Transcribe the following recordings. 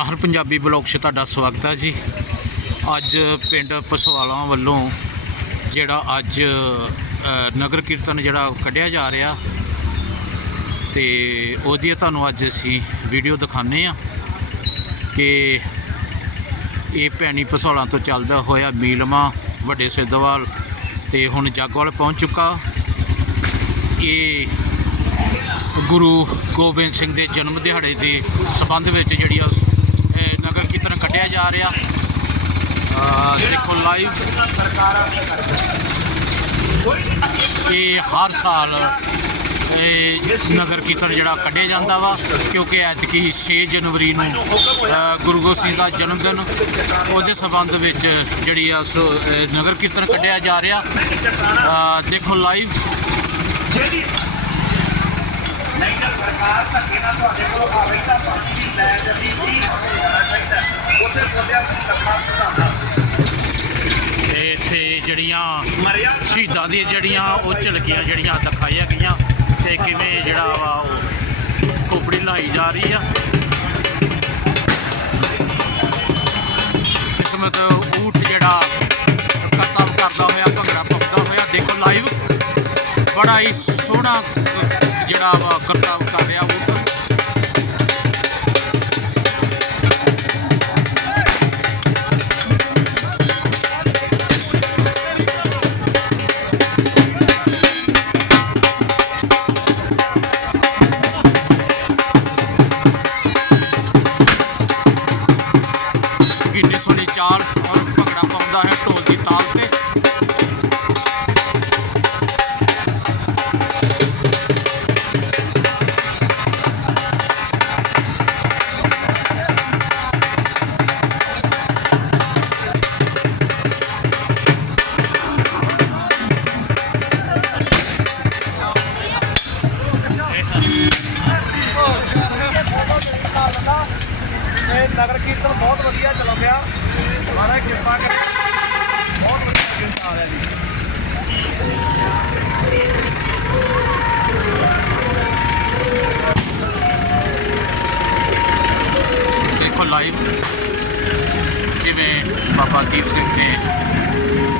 ਨਾਹਰ Punjabi blog 'ਚ ਤੁਹਾਡਾ ਸਵਾਗਤ ਹੈ ਜੀ। ਅੱਜ ਪਿੰਡ ਪਸਵਾਲਾ ਵੱਲੋਂ ਜਿਹੜਾ ਅੱਜ ਨਗਰ ਕੀਰਤਨ ਜਿਹੜਾ ਕੱਢਿਆ ਜਾ ਰਿਹਾ। ਤੇ ਉਹਦੀ ਤੁਹਾਨੂੰ ਅੱਜ ਅਸੀਂ ਵੀਡੀਓ ਦਿਖਾਣੇ ਆ ਕਿ ਇਹ ਭੈਣੀ ਪਸੌਲਾਂ ਤੋਂ ਚੱਲਦਾ ਹੋਇਆ ਮੀਲਮਾ, ਵੱਡੇ ਸਿੱਧਵਾਲ ਤੇ ਹੁਣ ਜੱਗਵਾਲ ਪਹੁੰਚ ਚੁੱਕਾ। ਇਹ ਗੁਰੂ ਗੋਬਿੰਦ ਸਿੰਘ ਦੇ ਜਨਮ ਦਿਹਾੜੇ ਦੇ ਸਬੰਧ ਵਿੱਚ ਜਿਹੜੀ ਆ ਕੱਢਿਆ ਜਾ ਰਿਹਾ। ਦੇਖੋ ਲਾਈਵ ਇਹ ਹਰ ਸਾਲ ਇਹ ਨਗਰ ਕੀਰਤਨ ਜਿਹੜਾ ਕੱਢਿਆ ਜਾਂਦਾ ਵਾ, ਕਿਉਂਕਿ ਐਤਕੀ 6 ਜਨਵਰੀ ਨੂੰ ਗੁਰੂ ਗੋਬਿੰਦ ਸਿੰਘ ਦਾ ਜਨਮ ਦਿਨ ਉਹਦੇ ਸਬੰਧ ਵਿੱਚ ਜਿਹੜੀ ਆ ਸੋ ਨਗਰ ਕੀਰਤਨ ਕੱਢਿਆ ਜਾ ਰਿਹਾ। ਦੇਖੋ ਲਾਈਵ ਸਰਕਾਰ ਧੱਕੇ ਨਾਲ ਤੁਹਾਡੇ ਕੋਲ ਆਵੇ ਤਾਂ ਪਾਣੀ ਵੀ ਲੈ ਜਾਂਦੀ ਸੀ। ਜਾਣਾ ਚਾਹੀਦਾ ਉੱਥੇ ਬੋਲਿਆ ਸੀ ਸਰਕਾਰ ਪ੍ਰਧਾਨ ਤੇ ਇੱਥੇ ਜਿਹੜੀਆਂ ਸ਼ਹੀਦਾਂ ਦੀਆਂ ਜਿਹੜੀਆਂ ਉਹ ਝਲਕੀਆਂ ਜਿਹੜੀਆਂ ਦਿਖਾਈਆਂ ਗਈਆਂ ਤੇ ਕਿਵੇਂ ਜਿਹੜਾ ਵਾ ਉਹ ਖੋਪੜੀ ਲਾਈ ਜਾ ਰਹੀ ਆ। ਇਸ ਸਮੇਂ ਤੇ ਊਠ ਜਿਹੜਾ ਕਰਤੱਵ ਕਰਦਾ ਹੋਇਆ ਭੰਗੜਾ ਪਾਉਂਦਾ ਹੋਇਆ ਦੇਖੋ ਲਾਈਵ ਬੜਾ ਹੀ ਸੋਹਣਾ ਜਿਹੜਾ ਵਾ ਕਰਤੱਵ ਕਰ ਰਿਹਾ ਉਹ ਨਗਰ ਕੀਰਤਨ ਬਹੁਤ ਵਧੀਆ ਚੱਲ ਪਿਆ। ਮਹਾਰਾਜ ਕਿਰਪਾ ਕਰ ਬਹੁਤ ਵਧੀਆ ਕੀਰਤਨ ਆ ਰਿਹਾ ਜੀ। ਦੇਖੋ ਲਾਈਵ ਜਿਵੇਂ ਬਾਬਾ ਦੀਪ ਸਿੰਘ ਨੇ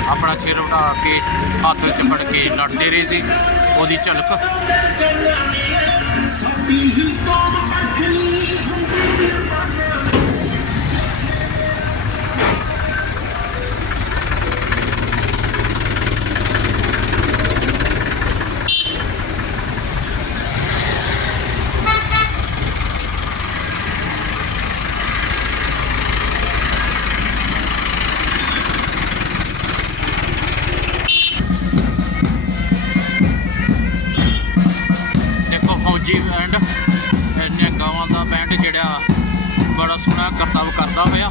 ਆਪਣਾ ਸਿਰ ਉਡਾ ਕੇ ਹੱਥ ਵਿੱਚ ਫੜ ਕੇ ਲੜਦੇ ਰਹੇ ਸੀ ਉਹਦੀ ਝਲਕ। ਦੇਖੋ ਕਰਤੱਵ ਕਰਦਾ ਹੋਇਆ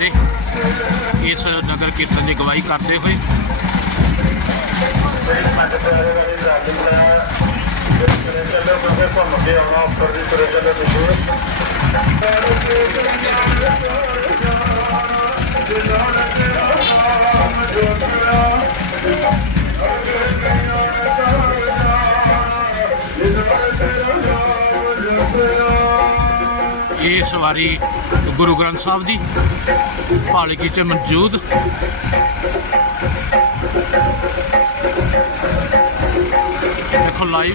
ਪੰਜ ਪਿਆਰੇ ਇਸ ਨਗਰ ਕੀਰਤਨ ਦੀ ਗਵਾਹੀ ਕਰਦੇ ਹੋਏ। ਪੰਜ ਪਿਆਰੇ ਇਹ ਸਵਾਰੀ ਗੁਰੂ ਗ੍ਰੰਥ ਸਾਹਿਬ ਦੀ ਪਾਲਕੀ 'ਚ ਮੌਜੂਦ। ਦੇਖੋ ਲਾਈਵ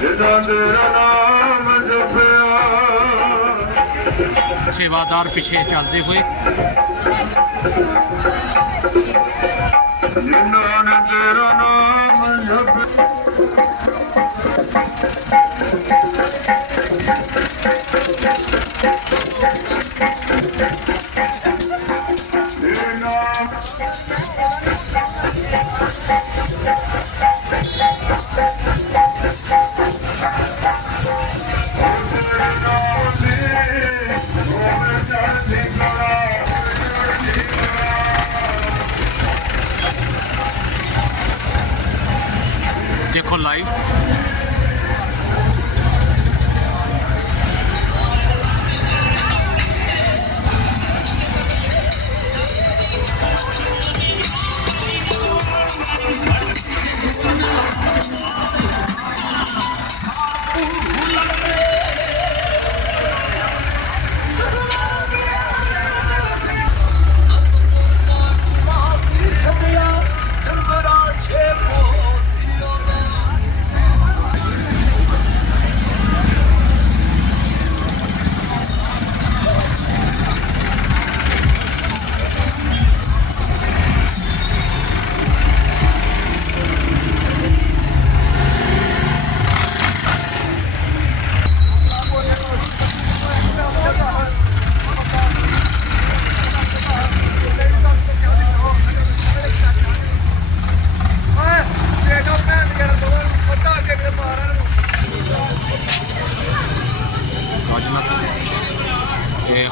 ਜਿੱਦਾਂ ਤੇਰਾ ਨਾਮ ਜਪਿਆ ਸੇਵਾਦਾਰ ਪਿੱਛੇ ਚੱਲਦੇ ਹੋਏ। ਜਿਨ੍ਹਾਂ ਨੇ ਤੇਰਾ ਨਾਮ ਜਪਿਆ ਦੇਖੋ ਲਾਈਵ ਮਾਸੀ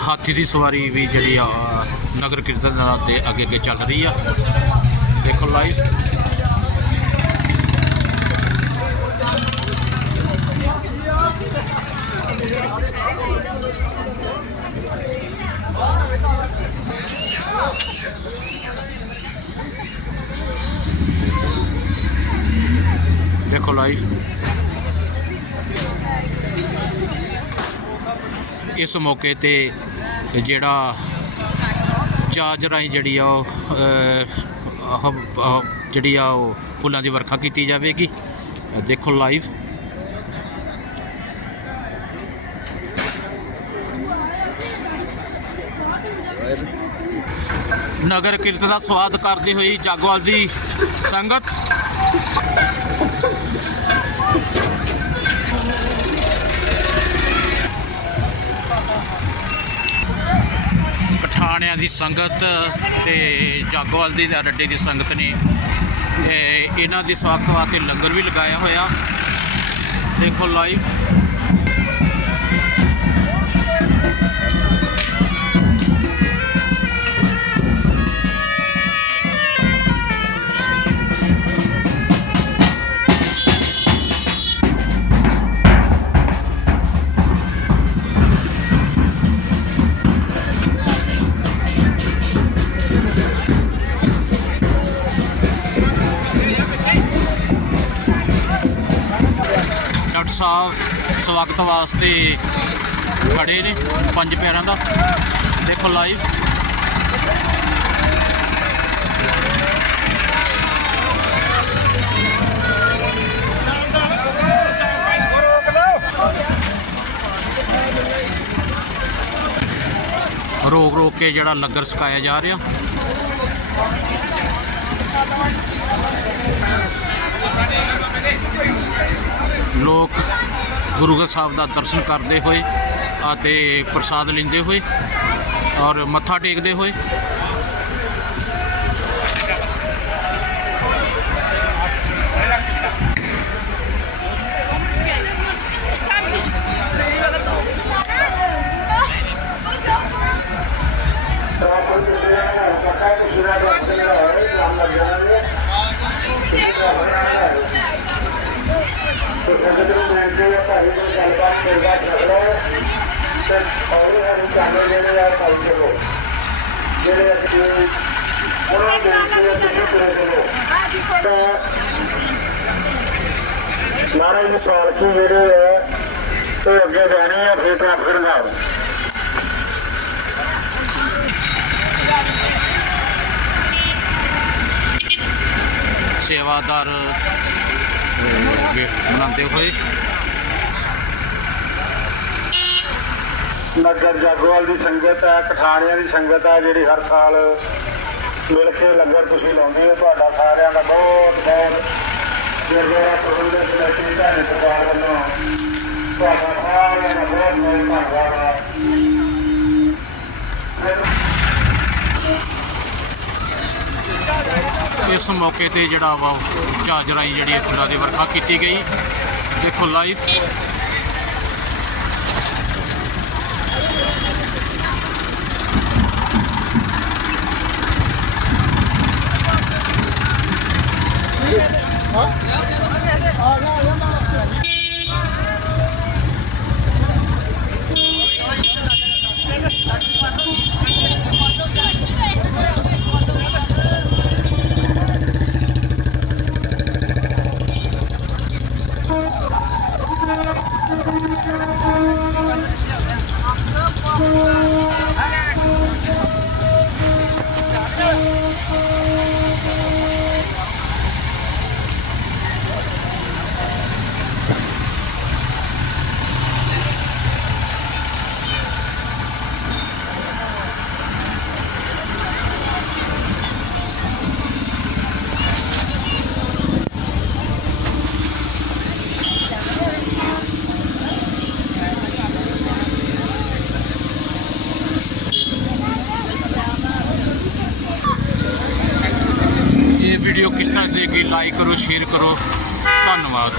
ਹਾਥੀ ਦੀ ਸਵਾਰੀ ਵੀ ਜਿਹੜੀ ਆ, ਨਗਰ ਕੀਰਤਨ ਦੇ ਅੱਗੇ ਅੱਗੇ ਚੱਲ ਰਹੀ ਆ। ਦੇਖੋ ਲਾਈਵ ਦੇਖੋ ਲਾਈਵ ਇਸ ਮੌਕੇ ਤੇ ਜਿਹੜਾ ਚਾਰਜ ਰਾਹੀਂ ਜਿਹੜੀ ਆ ਉਹ ਜਿਹੜੀ ਆ ਉਹ ਫੁੱਲਾਂ ਦੀ ਵਰਖਾ ਕੀਤੀ ਜਾਵੇਗੀ। ਦੇਖੋ ਲਾਈਵ ਨਗਰ ਕੀਰਤਨ ਦਾ ਸਵਾਗਤ ਕਰਦੀ ਹੋਈ ਜਾਗਵਾਲ ਦੀ ਸੰਗਤ। ਪਠਾਣਿਆਂ ਦੀ ਸੰਗਤ ਤੇ ਜਾਗੋਵਾਲ ਦੀ ਰੱਡੇ ਦੀ ਸੰਗਤ ਨੇ ਇਹਨਾਂ ਦੀ ਸਵਾਗਤ ਵਾਸਤੇ ਲੰਗਰ ਵੀ ਲਗਾਇਆ ਹੋਇਆ। ਦੇਖੋ ਲਾਈਵ ਸਾਹਿਬ ਸਵਾਗਤ ਵਾਸਤੇ ਖੜੇ ਨੇ, ਪੰਜ ਪਿਆਰਾਂ ਦਾ। ਦੇਖੋ ਲਾਈਵ ਰੋਕ ਰੋਕ ਕੇ ਜਿਹੜਾ ਲੰਗਰ ਛਕਾਇਆ ਜਾ ਰਿਹਾ। ਲੋਕ ਗੁਰੂ ਗ੍ਰੰਥ ਸਾਹਿਬ ਦਾ ਦਰਸ਼ਨ ਕਰਦੇ ਹੋਏ ਅਤੇ ਪ੍ਰਸਾਦ ਲੈਂਦੇ ਹੋਏ ਔਰ ਮੱਥਾ ਟੇਕਦੇ ਹੋਏ ਜਿਹੜੇ ਆ ਮਹਾਰਾਜ ਨੂੰ ਪਾਲਕੀ ਜਿਹੜੇ ਹੈ? ਉਹ ਅੱਗੇ ਜਾਣੀ ਆ ਫਿਰ ਟ੍ਰਾਂਸਫਰ ਨਾਲ ਸੇਵਾਦਾਰ ਅਹ, ਬਣਾਉਂਦੇ ਹੋਏ ਨਗਰ ਜਾਗੋਵਾਲ ਦੀ ਸੰਗਤ ਹੈ, ਕਠਾਣਿਆਂ ਦੀ ਸੰਗਤ ਹੈ, ਜਿਹੜੀ ਹਰ ਸਾਲ ਮਿਲ ਕੇ ਲੰਗਰ ਤੁਸੀਂ ਲਾਉਂਦੇ ਹੋ। ਤੁਹਾਡਾ ਸਾਰਿਆਂ ਦਾ ਬਹੁਤ ਬਹੁਤ ਗੁਰਦੁਆਰਾ ਪ੍ਰਬੰਧਕ ਕਮੇਟੀ ਧਾਰਮਿਕ ਪਰਿਵਾਰ ਵੱਲੋਂ ਤੁਹਾਡਾ ਇਸ ਮੌਕੇ ਤੇ ਜਿਹੜਾ ਵਾ ਜਹਾਜ਼ ਜਿਹੜੀ ਇਹ ਫੁੱਲਾਂ ਦੀ ਵਰਖਾ ਕੀਤੀ ਗਈ। ਦੇਖੋ ਲਾਈਵ ਇਹ ਲਾਈਕ ਕਰੋ ਸ਼ੇਅਰ ਕਰੋ। ਧੰਨਵਾਦ।